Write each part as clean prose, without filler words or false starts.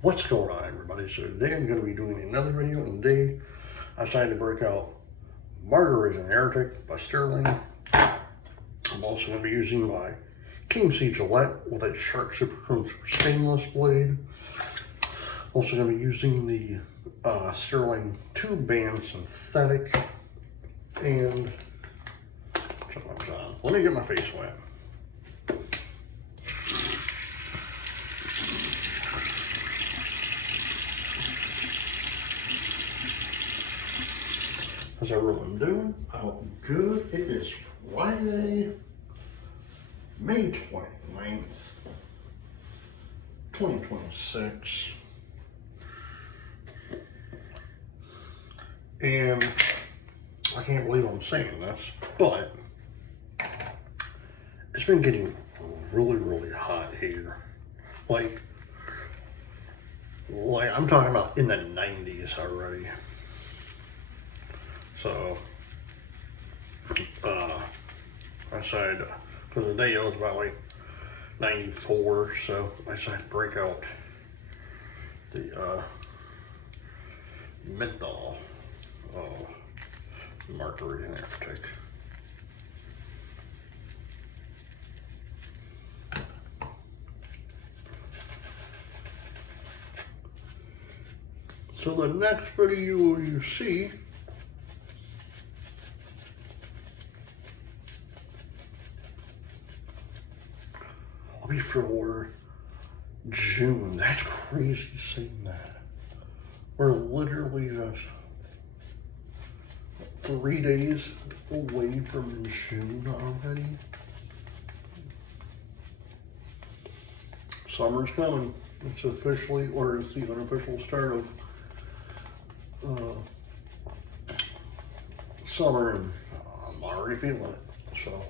What's going on, everybody? So today I'm going to be doing another video, and today I decided to break out Margarita and Arctic by Stirling. I'm also going to be using my King C Gillette with a Shark Super Chrome stainless blade. Also going to be using the Stirling tube band synthetic, and let me get my face wet. How's everyone doing? Oh, good. It is Friday, May 29th, 2026. And I can't believe I'm saying this, but it's been getting really hot here. Like I'm talking about in the 90s already. So, I decided, because the day it was about like 94, so I decided to break out the menthol Margarita and Arctic. So the next video you see will be for June. That's crazy saying that. We're literally just 3 days away from June already. Summer's coming. It's officially, or it's the unofficial start of summer, and I'm already feeling it. So.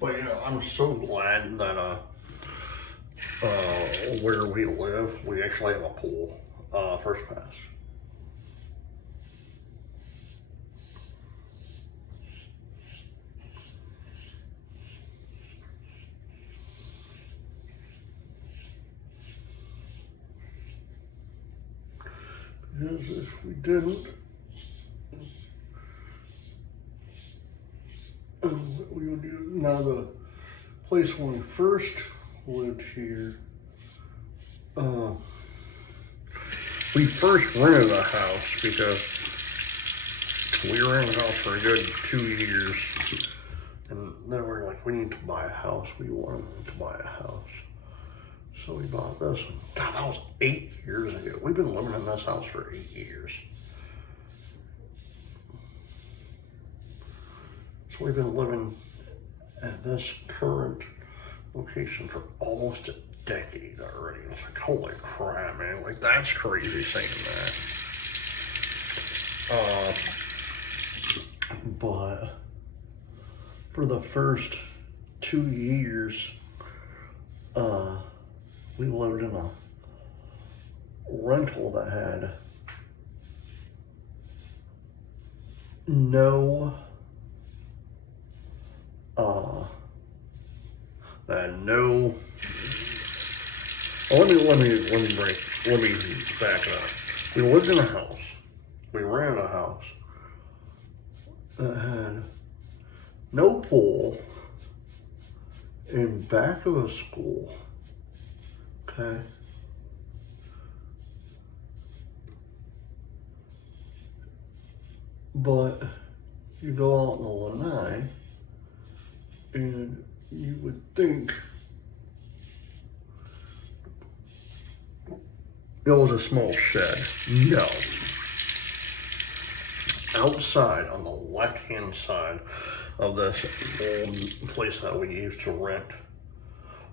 But you know, I'm so glad that where we live, we actually have a pool, first pass. Because if we didn't, what we would do now, the place when we first lived here, we first rented a house because we were in the house for a good 2 years, and then we were like, we need to buy a house. We wanted to buy a house, so we bought this one. God, that was 8 years ago. We've been living in this house for 8 years. So we've been living at this current location for almost a decade already. It's like, holy crap, man. Like, that's crazy saying that. But for the first 2 years, we lived in a rental that had no let me back it up. We lived in a house. We ran a house that had no pool in back of a school. Okay. But you go out in the lanai, and you would think it was a small shed. No. Outside on the left-hand side of this old place that we used to rent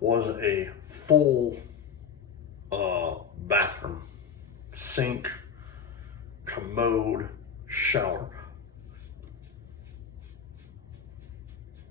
was a full bathroom, sink, commode, shower.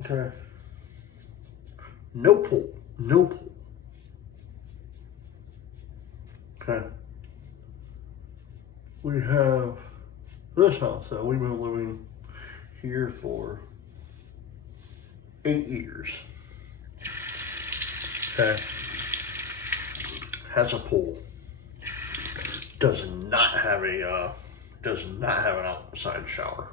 Okay. No pool. No pool. Okay. We have this house that we've been living here for 8 years. Okay. Has a pool. Does not have an outside shower.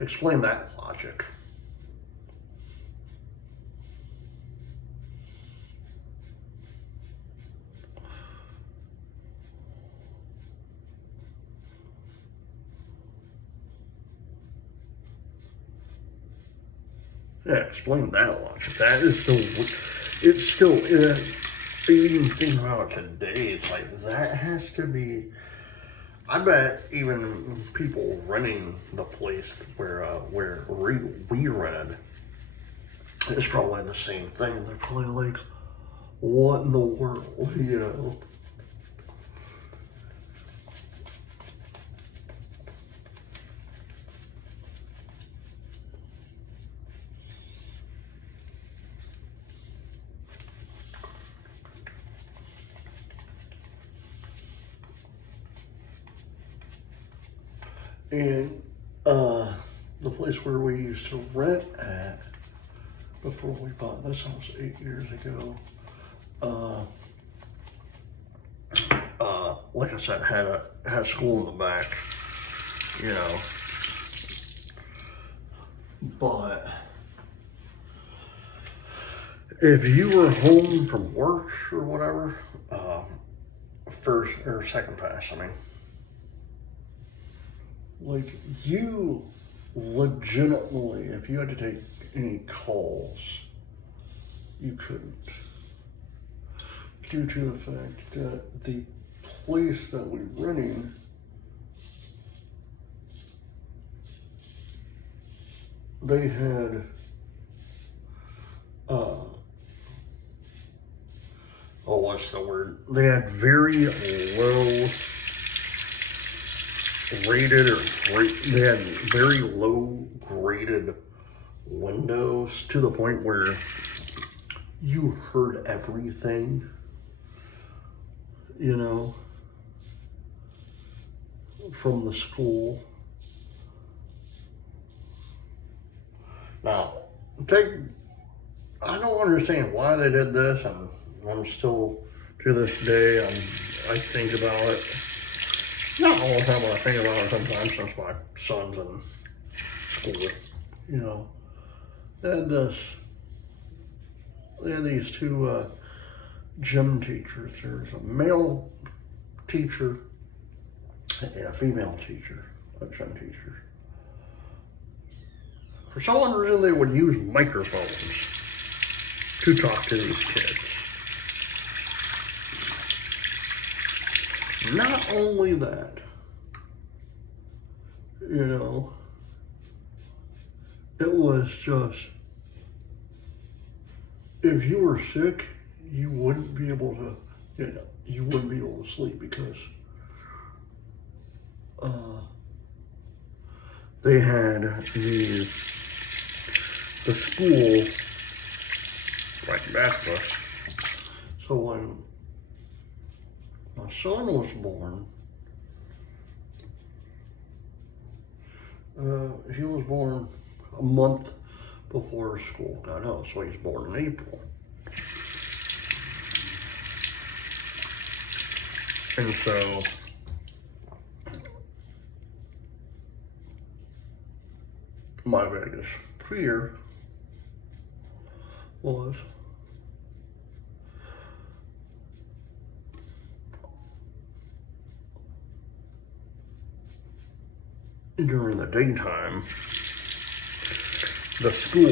Explain that logic. Yeah, explain that logic. That is it's still, even thinking about it today, it's like, that has to be, I bet even people renting the place where we rented, it's probably the same thing. They're probably like, what in the world, you know? And the place where we used to rent at before we bought this house 8 years ago, like I said, had a school in the back, you know. But if you were home from work or whatever, first or second pass, I mean, like, you legitimately, if you had to take any calls, you couldn't. Due to the fact that the place that we were renting they had what's the word? They had very low rated they had very low graded windows to the point where you heard everything, you know, from the school. Now, I don't understand why they did this, and I'm still, to this day, I think about it. Not all the time, but I think about it sometimes since my son's in school, you know. They had these two gym teachers. There's a male teacher and a female teacher, a gym teacher. For some reason, they would use microphones to talk to these kids. Not only that, you know, it was just, if you were sick, you wouldn't be able to, you wouldn't be able to sleep because they had the school right back to us. So when my son was born, he was born a month before school got out, so he's born in April. And so my biggest fear was during the daytime, the school,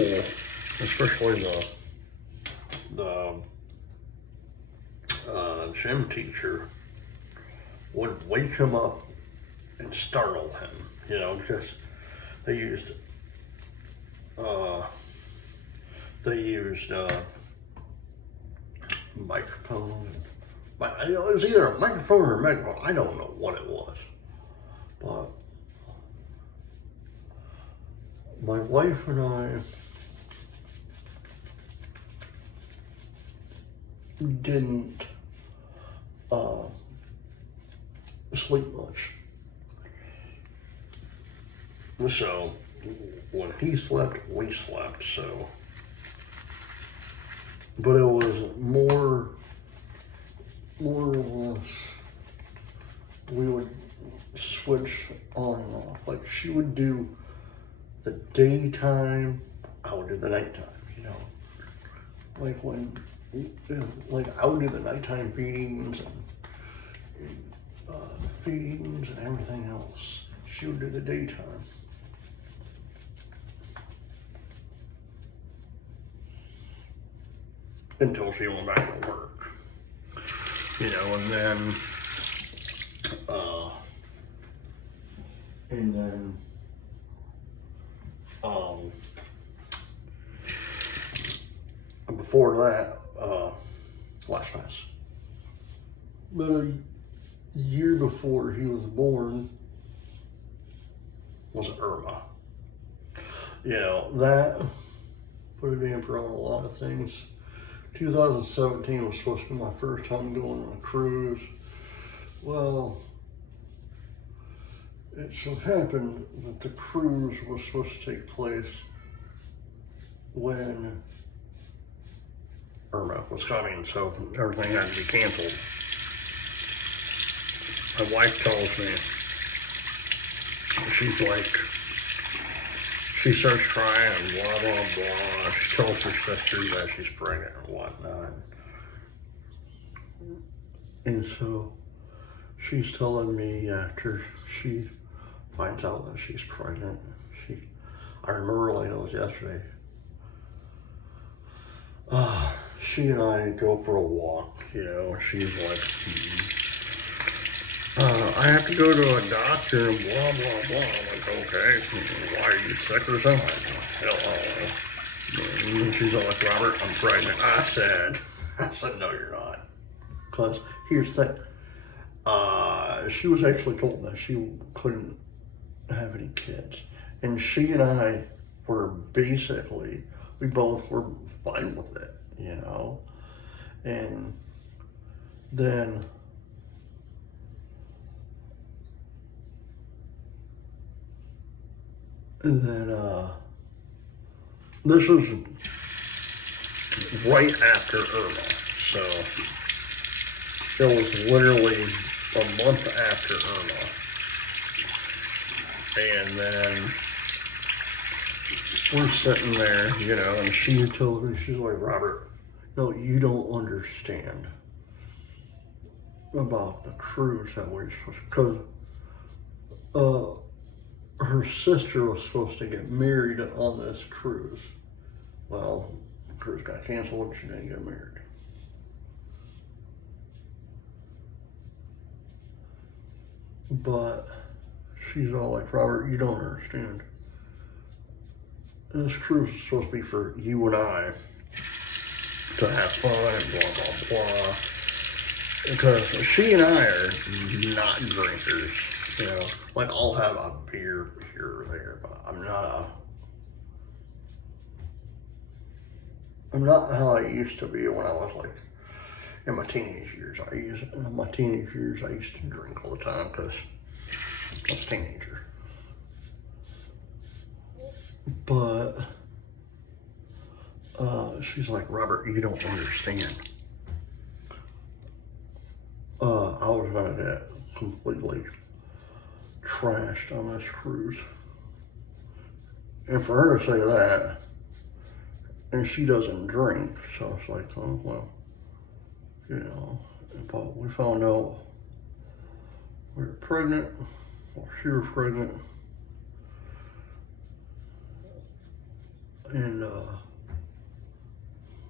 especially the gym teacher, would wake him up and startle him, you know, because they used microphones. It was either a microphone or a megaphone. I don't know what it was, but my wife and I didn't sleep much. So when he slept, we slept. So, but it was more or less, we would switch on and off. Like she would do the daytime, I would do the nighttime, you know. Like when, like I would do the nighttime feedings and feedings and everything else. She would do the daytime. Until she went back to work. You know, and then before that, last pass. But a year before he was born was Irma. You know, that put a damper on a lot of things. 2017 was supposed to be my first time going on a cruise. Well, it so happened that the cruise was supposed to take place when Irma was coming, so everything had to be canceled. My wife tells me, she's like, she starts crying and blah, blah, blah. She tells her sister that she's pregnant and whatnot. And so she's telling me after she finds out that she's pregnant, I remember like it was yesterday. She and I go for a walk, you know, she's like, I have to go to a doctor and blah, blah, blah. I'm like, okay, why are you sick or something? Hello. And she's like, Robert, I'm pregnant. I said, no, you're not. Because here's the thing. She was actually told that she couldn't have any kids. And she and I were basically, we both were fine with it, you know? And then this was right after Irma, so it was literally a month after Irma. And then we're sitting there, you know, and she told me, she's like, Robert, no, you don't understand about the cruise that we're supposed to, because her sister was supposed to get married on this cruise. Well, the cruise got canceled and she didn't get married. But she's all like, Robert, you don't understand. This cruise is supposed to be for you and I to have fun and blah, blah, blah. Because she and I are not drinkers. You know, like I'll have a beer here or there, but I'm not how I used to be when I was like in my teenage years. In my teenage years, I used to drink all the time because I was a teenager. But she's like, Robert, you don't understand. I was gonna get completely trashed on this cruise. And for her to say that, and she doesn't drink, so it's like, oh, well, you know, but we found out we were pregnant, or she was pregnant, and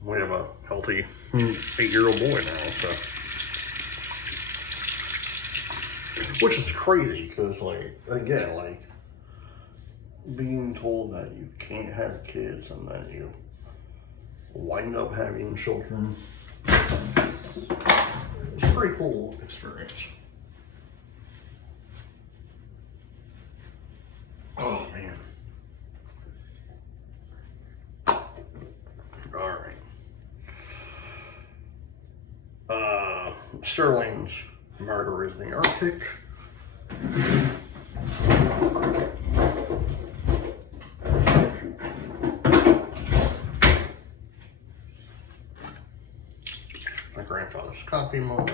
we have a healthy 8-year-old boy now, so. Which is crazy, because, like, again, like, being told that you can't have kids and then you wind up having children. It's a pretty cool experience. Oh, man. All right. Stirling's Margarita in the Arctic. My grandfather's coffee mug.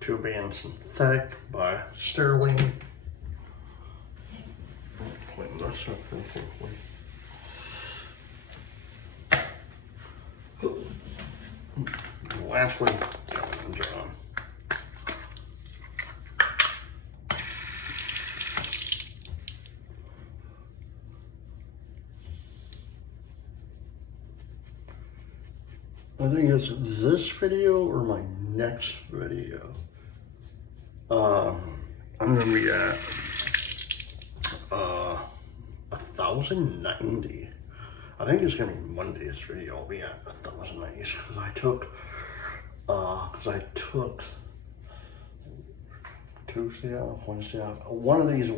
Two Band Synthetic by Stirling. Clean this up real quickly. And lastly, Elton John. I think it's this video or my next video. I'm gonna be at 1,090. I think it's gonna be Monday's video. I'll be at 1,090 because I took Tuesday off, Wednesday off. One of these,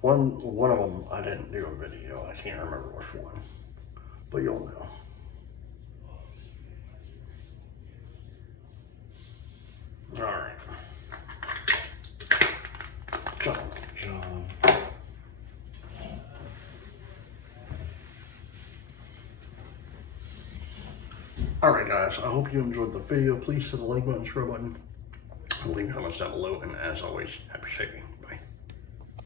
one of them I didn't do a video. I can't remember which one, but you'll know. All right. John. Alright guys, I hope you enjoyed the video. Please hit the like button, subscribe button, and leave comments down below. And as always, happy shaping.